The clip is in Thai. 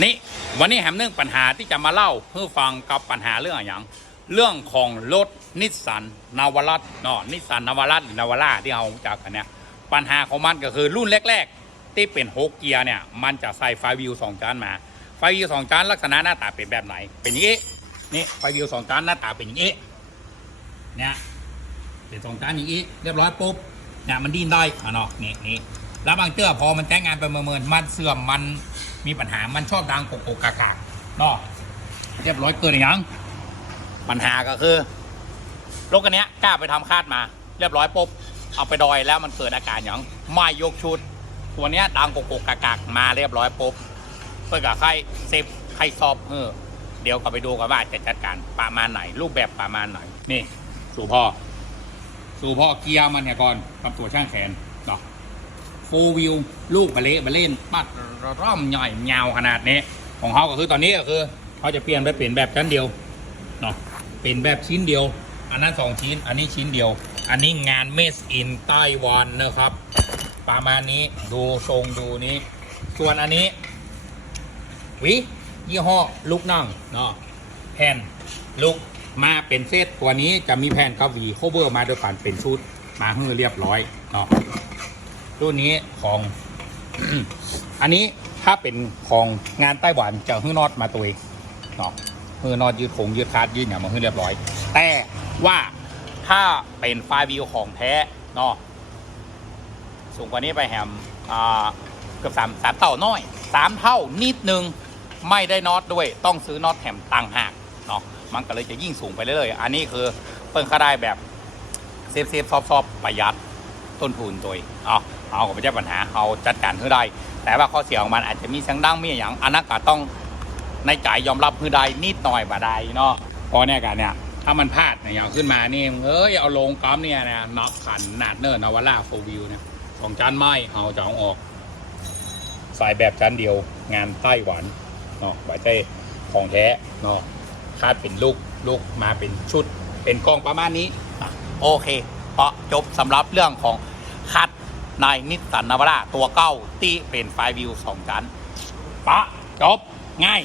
นี่วันนี้แฮมเรื่องปัญหาที่จะมาเล่าเพื่อฟังกับปัญหาเรื่องอย่างเรื่องของรถนิสสันนาวารัตเนาะนิสสันนาวารัตหรือนาวาร่าที่เราจักกันเนี่ยปัญหาของมันก็คือรุ่นแรก ๆ ที่เป็นหกเกียร์เนี่ยมันจะใส่ไฟวิวสองจานมา ไฟวิวสองจานลักษณะหน้าตาเป็นแบบไหน เป็นอย่างนี้นี่ไฟวิวสองจานหน้าตาเป็นอย่างนี้เนี่ยเป็นสองจานอย่างนี้เรียบร้อยปุ๊บเนี่ยมันดิ้นได้อะเนาะนี่นี่แล้วบางเจ้าพอมันใช้งานไปเมื่อๆมันเสื่อมมัน มีปัญหามันชอบดังโกโกกากากเนาะเรียบร้อยเกิดอย่างปัญหาก็คือรถคันเนี้ยกล้าไปทำคาดมา เรียบร้อยปุ๊บเอาไปดอยแล้วมันเกิดอาการอย่างไม่ยกชุด ตัวเนี้ยดังโกโกกากากมาเรียบร้อยปุ๊บเพื่อกับใครเซฟใครสอบเออเดี๋ยวก็ไปดูกันว่าจะจัดการประมาณไหน รูปแบบประมาณไหนนี่สู่พ่อสู่พ่อเกียร์มันเนี่ยก่อนทำตัวช่างแขน โฟวิวลูกบะเละบะเล่นปัดร่อมใหญ่ยาวขนาดนี้ ของเขาก็คือตอนนี้ก็คือเขาจะเปลี่ยนไปเปลี่ยนแบบชั้นเดียวเนาะเป็นแบบชิ้นเดียว อันนั้นสองชิ้น อันนี้ชิ้นเดียว อันนี้งานเมสอินไต้หวันนะครับ ประมาณนี้ดูทรงดูนี้ ส่วนอันนี้วิยี่ห้อลูกนั่งเนาะแผ่นลูกมาเป็นเซตตัวนี้จะมีแผ่นกับวีโคเวอร์มาโดยผ่านเป็นชุดมาให้เรียบร้อยเนาะ รุ่นนี้ของ อันนี้ถ้าเป็นของงานไต้หวันจะฮื้อนอตมาตัวเองเนาะมือนอนยืดคงยืดคาดยืดอย่างมาให้เรียบร้อย แต่ว่าถ้าเป็นไฟล์วิวของแท้เนาะสูงกว่านี้ไปแฮมอ่าเกือบสามสามเท่าน้อยสามเท่านิดนึงไม่ได้น็อตด้วย ต้องซื้อน็อตแถมต่างหากเนาะมันก็เลยจะยิ่งสูงไปเรื่อยๆอันนี้คือเพิ่งเขาได้แบบเซฟเซฟซอฟซอฟประหยัด ต้นทุนตัวเอาเอาก็ไม่ใช่ปัญหาเอาจัดการให้ได้ แต่ว่าข้อเสียของมันอาจจะมีเสียงดังมีอย่างอันนั้นก็ต้องในใจยอมรับคือได้นิดหน่อยบ่ได้เนาะเพราะเนี่ยกันเนี่ยถ้ามันพลาดเนี่ยเอาขึ้นมานี่เอ้ยเอาลงปั๊มเนี่ยนะน็อกขันนาดเนิร์นาวาร่าโฟวิวเนี่ยของจานไม้เอาจะเอาออกใส่แบบจานเดียวงานไต้หวันเนาะไว้เต้ของแท้เนาะคาดเป็นลูกลูกมาเป็นชุด เป็นกล้องประมาณนี้ โอเคเพราะจบสำหรับเรื่องของ คัดในนิสสันนาวาร่าตัวเก้าที่เป็นไฟวิวสองชั้นปะจบง่าย